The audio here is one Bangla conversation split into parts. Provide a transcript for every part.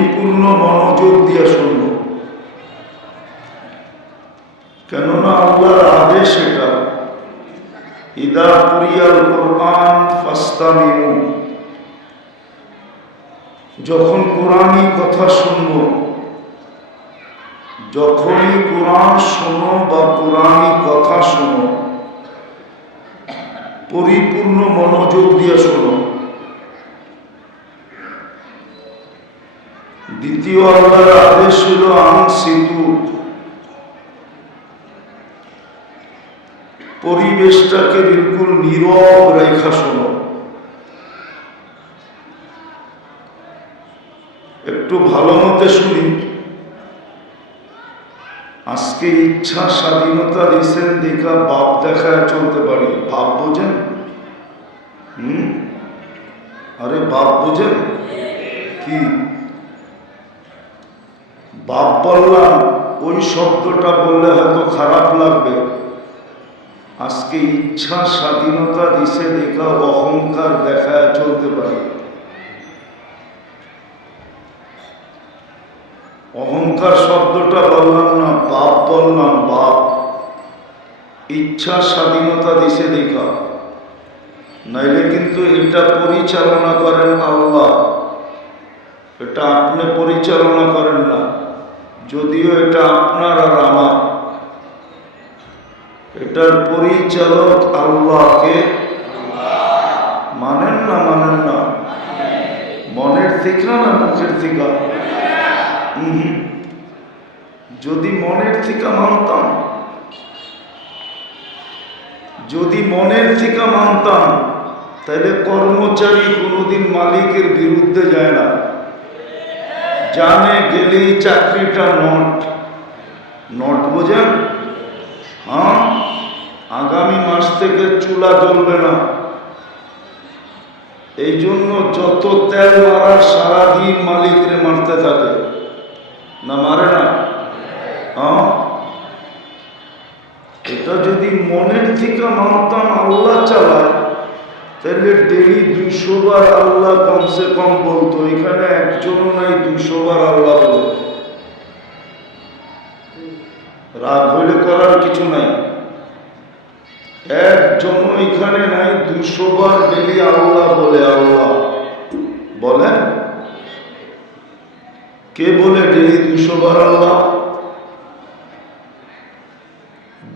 পরিপূর্ণ মনোযোগ দিয়ে শুনব। কেননা আল্লাহর আদেশ এটা, ইদা কুরিয়াল কোরআন ফাস্তামিউ। যখন কোরআনই কথা শুনব, যখনই কোরআন শোনো বা কোরআনই কথা শোনো, পরিপূর্ণ মনোযোগ দিয়ে শোনো। দ্বিতীয় আল্লাহর আদেশ হলো আন সেতু পরিবেশটাকে বিলকুল নীরব রেখা শোনো। একটু ভালো মতে শুনি। আজকে ইচ্ছা স্বাধীনতা রিসেন্ট দেখা বাপ দেখায় চলতে পারি। বাপ বোঝেন? হুম? আরে বাপ বোঝেন? কি? বাপ বললাম, ওই শব্দটা বললে হয়তো খারাপ লাগবে। আজকে ইচ্ছা স্বাধীনতা দিছে, দেখা অহংকার দেখা চলতে পারে। অহংকার শব্দটা বললাম না, বাপ বললাম, বাপ, ইচ্ছা স্বাধীনতা দিছে দেখা। নাইলে কিন্তু এটা পরিচালনা করেন আল্লাহ। এটা আপনি পরিচালনা যদিও এটা আপনার আর আমার। এটার পরিচালক আল্লাহকে মানেন না মানেন না? মনের থেকে না মুখের থেকে যদি মনের থেকে মানতাম, যদি মনের থেকে মানতাম, তাহলে কর্মচারী কোনোদিন মালিকের বিরুদ্ধে যায় না। জানে গেলেই চাকরিটা নট নট বোঝেন হ্যাঁ আগামী মাস থেকে চুলা জ্বলবে না এই জন্য যত তেল মারার সারাদিন মালিকরে মারতে থাকে। না মারে না? হ্যাঁ এটা যদি মনের থেকে মানতাম আল্লাহ চালায় তাহলে ডেলি দুইশো বার আল্লাহ কমসে কম বলতো, এখানে একজনও নাই দুইশো বার আল্লাহ বলতো রাগ হইলে করার কিছু নাই। একজন এখানে নাই দুশো বার ডেলি আল্লাহ বলে আল্লাহ। বলেন? কে বলে ডেলি দুশো বার আল্লাহ?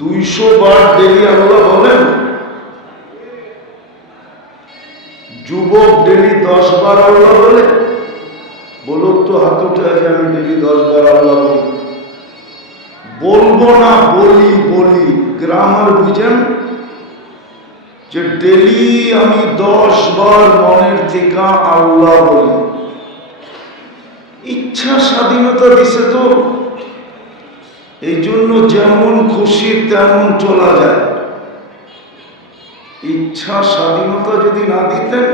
দুইশো বার ডেলি আল্লাহ বলেন? যুবক ডেলি দশ বার আল্লাহ বলে, বলুক তো হাত উঠে আছে আমি ডেলি দশ বার আল্লাহ বলি। বলব না, বলি বলি, গ্রামার বুঝেন? যে ডেলি আমি দশ বার মনের থেকে আল্লাহ বলি। ইচ্ছা স্বাধীনতা দিছে তো। এই জন্য যেমন খুশি তেমন চলা যায়। ইচ্ছা স্বাধীনতা যদি না দিতেন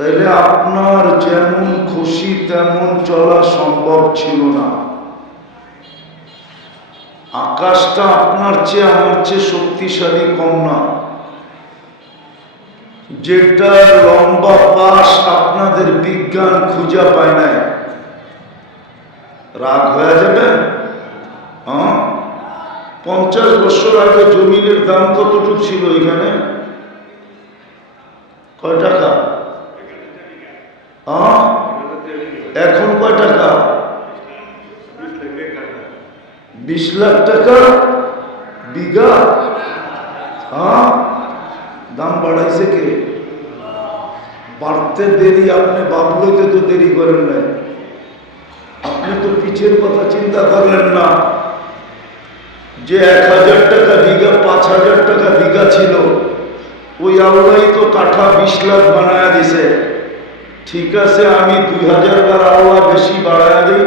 তাহলে আপনার যেমন খুশি, তেমন চলা সম্ভব ছিল না। আকাশটা আপনার চেয়ে আমার চেয়ে শক্তিশালী কম না যেটা লম্বা পাশ আপনাদের বিজ্ঞান খুঁজা পায় নাই। রাগ হয়ে যাবে? হ্যাঁ? পঞ্চাশ বছর আগে জমিনের দাম কতটুকু ছিল এখানে? কয় টাকা? এখন কয় টাকা? বিশ লাখ টাকা? বিঘা? হ্যাঁ? দাম বাড়াইছে কে? বাড়তে দেরি, আপনি বাবলতে তো দেরি করেন নাই। আপনি তো পিছের কথা চিন্তা করলেন না। যে এক হাজার টাকা বিঘা, পাঁচ হাজার টাকা বিঘা ছিল, ওই আল্লাহ তো কাঠা বিশ লাখ বানায়া দিছে। ঠিক আছে, আমি দুই হাজার বার আল্লাহ বেশি বাড়ায়া দিই।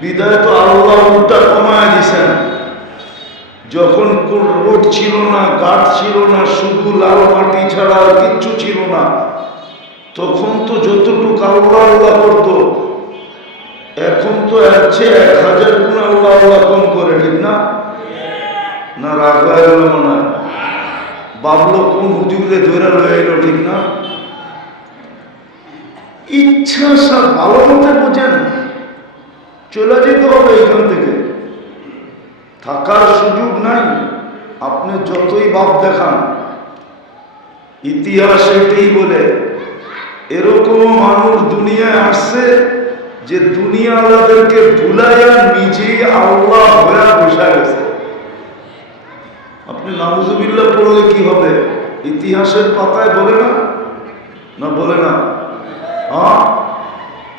বিদায় তো আল্লাহ উল্টা কমায়া দিছেন। যখন রোড ছিল না গাছ ছিল না, শুধু লাল মাটি ছাড়া আর কিচ্ছু ছিল না, তখন তো যতটুকু আল্লাহ আল্লাহ করতো, এখন তো আছে এক হাজার গুণ আল্লাহ আল্লাহ কম করে, ঠিক না? না, রাগ গেল মনে হয়। বাবলো কোন হুজুরে ধরে এলো ঠিক না? ইচ্ছা সব ভালো মতে বোঝেন। চলে যেতে হবে এখান থেকে। থাকার সুযোগ নাই। আপনি যতই ভাব দেখান, ইতিহাস এটাই বলে, এরকম মানুষ দুনিয়ায় আসছে যে দুনিয়াওয়ালাদেরকে ভুলাইয়া নিজেই আল্লাহ হয়ে বসে গেছে। আপনি নামুজুবিল্লাহ পড়লে কি হবে? ইতিহাসের পাতায় বলে না? না বলে না?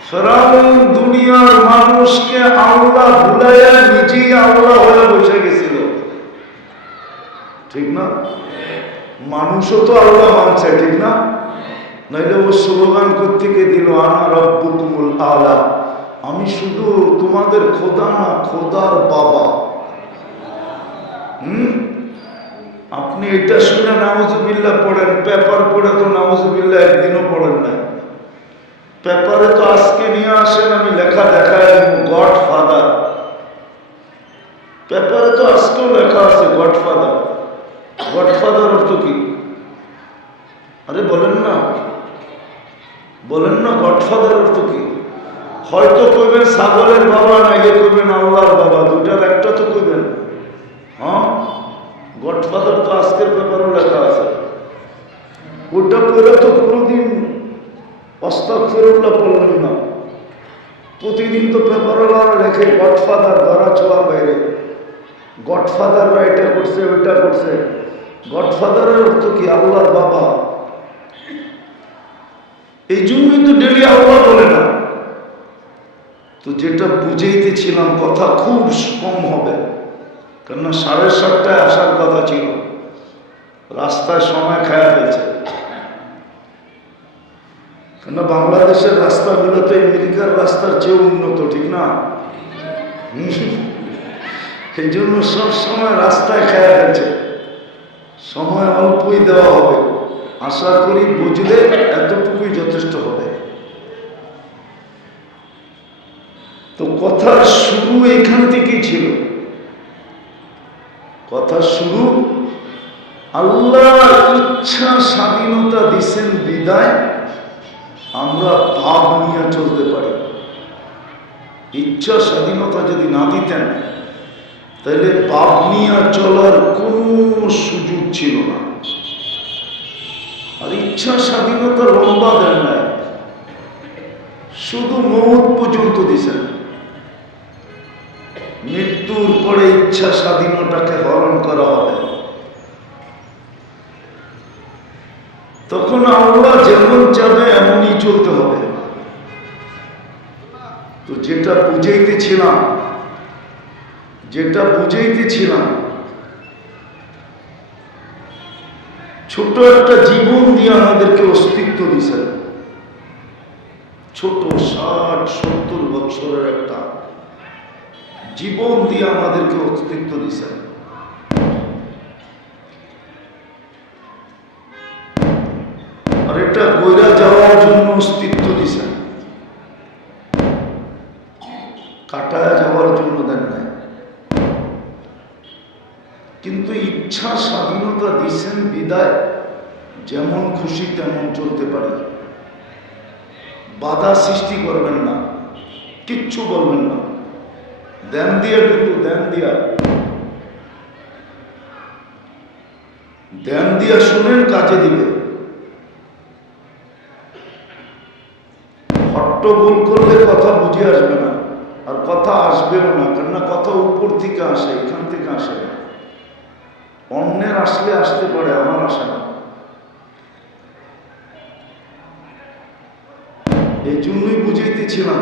ফেরাউন দুনিয়ার মানুষকে আল্লাহ ভুলাইয়া নিজেই আল্লাহ হয়ে বসে গেছিল। ঠিক না? মানুষও তো আল্লাহ মানছে, ঠিক না? নাইলে ও স্লোগান কোথেকে দিল, আনা রব্বুকুমুল আলা আমি শুধু তোমাদের খোদা না, খোদার বাবা। হুম? আপনি এটা শুনে নাউজুবিল্লাহ পড়েন, পেপার পড়ে তো নাউজুবিল্লাহ একদিনও পড়েন না পেপারে তো আজকে নিয়ে আসেন, আমি লেখা দেখায় গড ফাদার পেপারে তো আজকেও লেখা আছে গড ফাদার গড ফাদার অর্থ কি? আরে বলেন না। বলেন না গডফাদার অর্থ কি? হয়তো কইবেন ছাগলের বাবা, নাইলে কইবেন আল্লাহর বাবা দুটার একটা তো কইবেন। হ্যাঁ? গডফাদার তো আজকের পেপারও লেখা আছে। ওটা করে তো কোনোদিন না। প্রতিদিন তো পেপারওয়ালা লেখে, গডফাদার ধরা ছোঁয়ার বাইরে। গডফাদাররা এটা করছে, ওইটা করছে। গডফাদারের অর্থ কি? আল্লাহর বাবা। এই জন্যই তো ডেলি আল্লাহ বলে না। তো যেটা বুঝাইতেছিলাম, কথা খুব কম হবে। কেননা সাড়ে সাতটায় আসার কথা ছিল। রাস্তায় সময় খায়া ফেলছে। কেন বাংলাদেশের রাস্তাগুলো তো আমেরিকার রাস্তার চেয়ে উন্নত, ঠিক না? এই জন্য সব সময় রাস্তায় খায়া ফেলছে সময় অল্পই দেওয়া হবে। আশা করি বুঝলে এতটুকুই যথেষ্ট হবে। তো কথার শুরু এখান থেকেই ছিল। কথা শুরু আল্লাহ ইচ্ছা স্বাধীনতা দিছেন বিদায়। আমরা ভাব নিয়ে চলতে পারি। ইচ্ছা স্বাধীনতা যদি না দিতেন, তাহলে ভাব নিয়ে চলার কোনো সুযোগ ছিল না। আর ইচ্ছা স্বাধীনতা লম্বা দেন নাই। শুধু মৌত পর্যন্ত দিছেন। মৃত্যুর পরে ইচ্ছা স্বাধীনতাকে হরণ করা হবে। তখন আমরা যেমন চাবে এমনই চলতে হবে। তো যেটা বুঝাইতেছিলাম যেটা বুঝাইতেছিলাম ছোট একটা জীবন দিয়ে আমাদেরকে অস্তিত্ব দিছেন ছোট ষাট, সত্তর বছরের একটা জীবন দিয়ে আমাদেরকে অস্তিত্ব দিছেন কাটায় যাওয়ার জন্য দেন নাই। কিন্তু ইচ্ছা স্বাধীনতা দিচ্ছেন বিদায়, যেমন খুশি তেমন চলতে পারি। বাধা সৃষ্টি করবেন না, কিচ্ছু বলবেন না। দেন দিয়া কিন্তু দেন দিয়া। দেন দিয়া শুনেন কাজে দিবে। হট্টগোল করলে কথা বুঝে আসবে না। আর কথা আসবেও না, কেননা কথা উপর থেকে আসে, এখান থেকে আসে না। অন্যের আসলে আসতে পারে, আমার আসে না। এই জন্যই বুঝাইতেছিলাম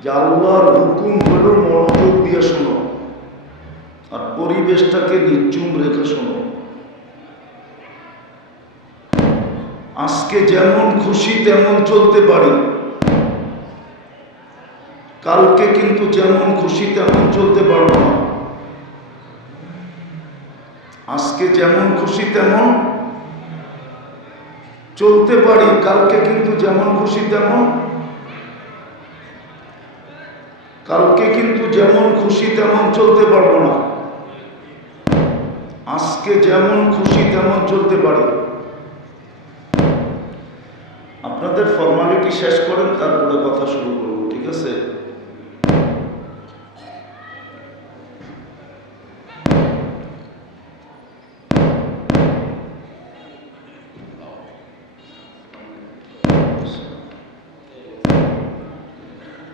যে আল্লাহর হুকুম হলো মনোযোগ দিয়ে শোনো, আর পরিবেশটাকে নির্জুম রেখে শোনো। আজকে যেমন খুশি, তেমন চলতে পারি। কালকে কিন্তু যেমন খুশি তেমন চলতে পারব না। আজকে যেমন খুশি তেমন চলতে পারি, কালকে কিন্তু যেমন খুশি তেমন কালকে কিন্তু যেমন খুশি তেমন চলতে পারব না। আজকে যেমন খুশি তেমন চলতে পারি। আপনাদের ফর্মালিটি শেষ করেন, তারপরে কথা শুরু করব, ঠিক আছে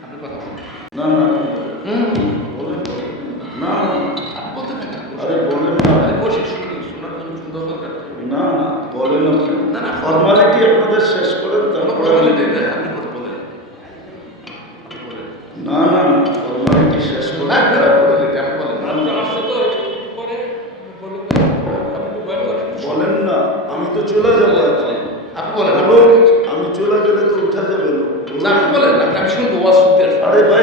আপনি কথা বলুন না না হুম বলেন না না আপনি বলতে থাকেন আরে বলেন না আরে বসে শুনি শোনার জন্য সুন্দর দরকার না না বলেন আপনি না, না। ফর্মালিটি আপনাদের শেষ করেন কোনো তারপরে কথা বলে আমি- দেন না, আপনি কথা বলেন আপনি বলেন না না না ফর্মালিটি শেষ না করেন আপনারা বলেন এটা আপনি বলেন আপনার আসছে তো পরে বলুন আপনি মোবাইল করেন বলেন? না আমি তো চলে যাব আপনি বলেন আমি চলে গেলে তো উঠা যাবে না। আপনি বলেন না আমি শুনব। আরে ভাই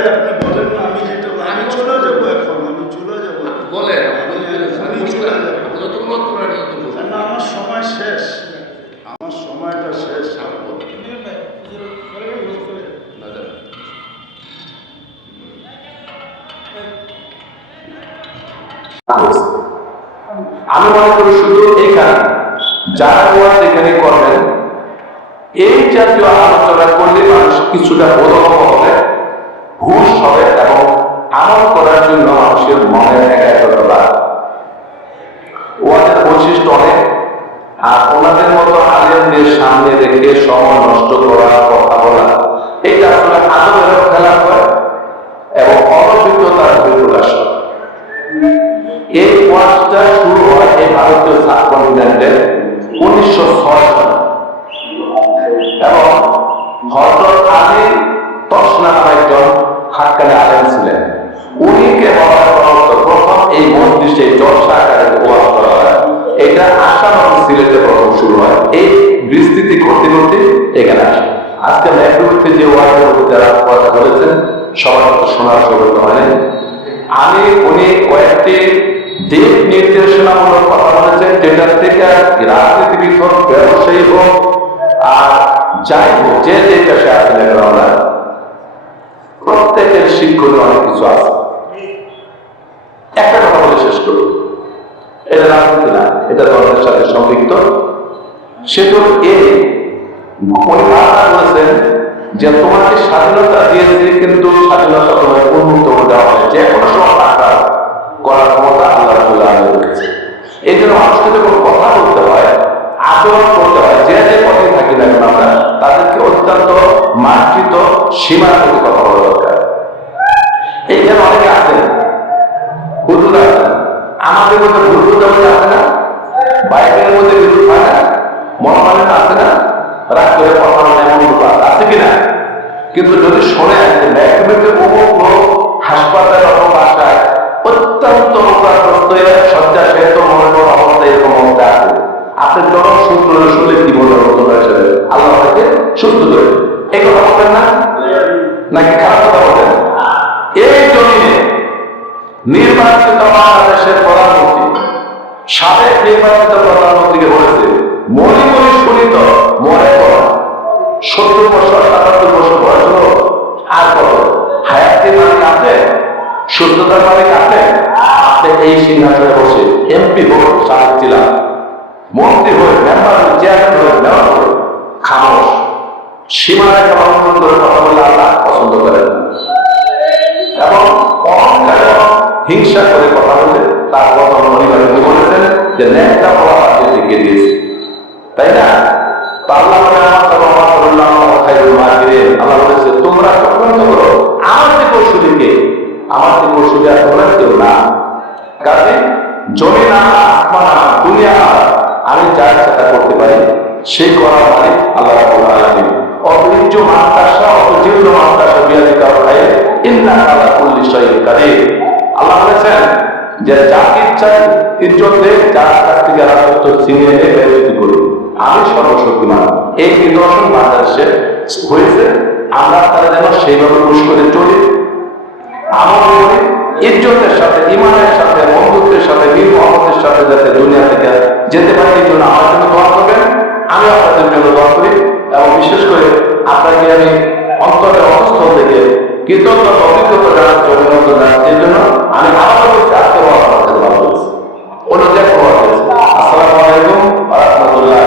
আমি মনে করি শুধু এখানে যারা ওয়াজ এখানে করবেন, এই জাতীয় আলোচনা করলে মানুষ কিছুটা বোধগম্য হবে, হুশ হবে এবং আমল করার জন্য মানুষের মনে একাগ্রতা বাড়বে। বৈশিষ্ট্য অনেক, আর ওনাদের মতো আলেমদের সামনে রেখে সময় নষ্ট করা কথা বলা, এটা আসলে আদরের খেলা হয় হয় ভারতীয় সাবকন্টিনেন্টে উনিশশো ছয় এবং হজরত আলী তসনা একজন হাক্কানি আলেম ছিলেন। উনিকে বলা হয় প্রথম এই মসজিদে জলসা আকারে ওয়াজ করা হয়। এটা আসাম এবং সিলেটে প্রথম শুরু হয়। এই বিস্তৃতি করতে করতে এখানে আসে। আজকে ম্যাক্রোতে যে ওয়ার্ডের যারা কথা বলেছেন সবার মতো শোনার সৌভাগ্য হয়নি আমি, উনি কয়েকটি দিক নির্দেশনামূলক কথা বলেছেন, যেটার থেকে রাজনীতিবিদ হোক ব্যবসায়ী হোক, আর যাই হোক, যে যে পেশে প্রত্যেকের অনেক কিছু আছে। একটা কথা বলে শেষ এটা রাজনীতি না, এটা ধর্মের সাথে সম্পৃক্ত। এই উনি বলেছেন যে তোমাকে স্বাধীনতা দিয়েছি কিন্তু স্বাধীনতা তোমায় উন্মুক্ত সুস্থ করে। এই কথা বলবেন না? নাকি খারাপ কথা বলবেন? এই জমিনে নির্বাচিত বাংলাদেশের প্রধানমন্ত্রী, সাবেক নির্বাচিত প্রধানমন্ত্রীকে বলেছে, মনে মনে শুনিত, মনে কর। সত্তর বছর, সাতাত্তর বছর বয়স হলো। আর কত? হায়াতের মালিক আছে সুস্থতার মালিক আছে আপনি এই সিংহাসনে বসে এমপি হোক, সাহেব ছিলাম। মন্ত্রী হয়ে মেম্বার চেয়ারম্যান হয়ে মেয়র হয়ে খামোশ। সীমারেখা লঙ্ঘন করে কথা বলে আল্লাহ পছন্দ করেন। এবং অহংকার হিংসা করে কথা বলে তার কথা মনিবার বলেছেন যে বলা হাতে দেখিয়ে দিয়েছে। তাই না? আমি যা করতে পারি সেই করার মালিক আল্লাহ অবৃজ্য মান্তাসা অবজিল্য মান্তাসা বিয়াদি কারও খায়ে ইন্না আলা কুল্লি শাইইন কাদির। আল্লাহ বলেছেন যে যাকে ইচ্ছা, ইজ্জত দেয় যার কাছ থেকে রাজত্ব ছিনিয়ে নিয়ে বেরোতি করি আমি সর্বশক্তিমান। এই নিদর্শন বাংলাদেশে হয়েছে। আমরা তারা যেন সেইভাবে পুষ করে চলি। আমল করি ইজ্জতের সাথে, ইমানের সাথে, বন্ধুত্বের সাথে বীর মহম্মদের সাথে যাতে দুনিয়া থেকে যেতে পারি, এই জন্য আমার জন্য দোয়া করবেন। আমি আপনাদের জন্য দোয়া করি। এবং বিশেষ করে আপনাকে আমি অন্তরে অসুস্থ থেকে কৃতজ্ঞতা অভিজ্ঞতা জানার জন্য অভিজ্ঞতা জানার সেই জন্য আমি আলাদা করছি আজকে আমার ভালো লাগছে অন্য দেখ আসসালামাইকুম রহমতুল্লাহ